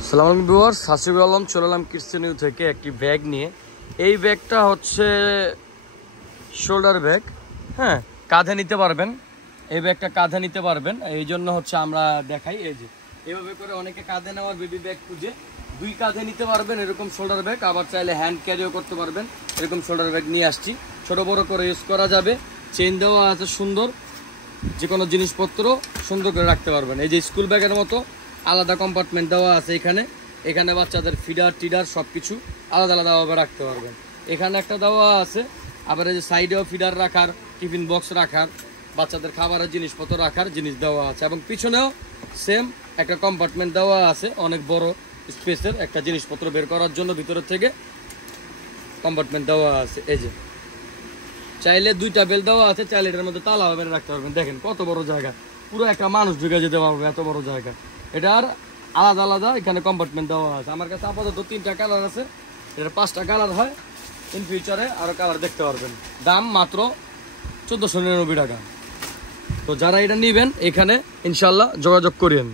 আসসালামু আলাইকুম ভিউয়ার্স, হাসিবুল আলম চলে এলাম কিডস নিউ থেকে একটি ব্যাগ নিয়ে। এই ব্যাগটা হচ্ছে শোল্ডার ব্যাগ, হ্যাঁ, কাঁধে নিতে পারবেন। এই ব্যাগটা কাঁধে নিতে পারবেন, এই জন্য হচ্ছে আমরা দেখাই। এই যে এইভাবে করে অনেকে কাঁধে নেওয়ার বেবি ব্যাগ খুঁজে, দুই কাঁধে নিতে পারবেন এরকম শোল্ডার ব্যাগ। আবার চাইলে হ্যান্ড ক্যারিও করতে পারবেন, এরকম শোল্ডার ব্যাগ নিয়ে আসছি। ছোট বড় করে ইউজ করা যাবে, চেইন দেওয়া আছে সুন্দর, যে কোনো জিনিসপত্র সুন্দর করে রাখতে পারবেন। এই যে স্কুল ব্যাগের মতো আলাদা কম্পার্টমেন্ট দেওয়া আছে এখানে। এখানে বাচ্চাদের ফিডার টিডার সব কিছু আলাদা আলাদাভাবে রাখতে পারবেন। এখানে একটা দেওয়া আছে, আবার এই যে সাইডেও ফিডার রাখার, টিফিন বক্স রাখার, বাচ্চাদের খাবারের জিনিসপত্র রাখার জিনিস দেওয়া আছে। এবং পিছনেও সেম একটা কম্পার্টমেন্ট দেওয়া আছে, অনেক বড় স্পেসের একটা জিনিসপত্র বের করার জন্য ভিতরের থেকে কম্পার্টমেন্ট দেওয়া আছে। এই যে চাইলে দুইটা বেল দেওয়া আছে, চাইলে এটার মধ্যে তালা বের রাখতে পারবেন। দেখেন কত বড় জায়গা, পুরো একটা মানুষ ঢুকে যেতে পারবে, এত বড় জায়গা। এটার আলাদা আলাদা এখানে কম্পার্টমেন্ট দেওয়া আছে। আমার কাছে আপাতত 3টা কালার আছে, এটার 5টা কালার হয়। ইন ফিউচারে আরো কালার দেখতে পারবেন। দাম মাত্র 1499 টাকা। তো যারা এটা নেবেন এখানে ইনশাল্লাহ যোগাযোগ করেন।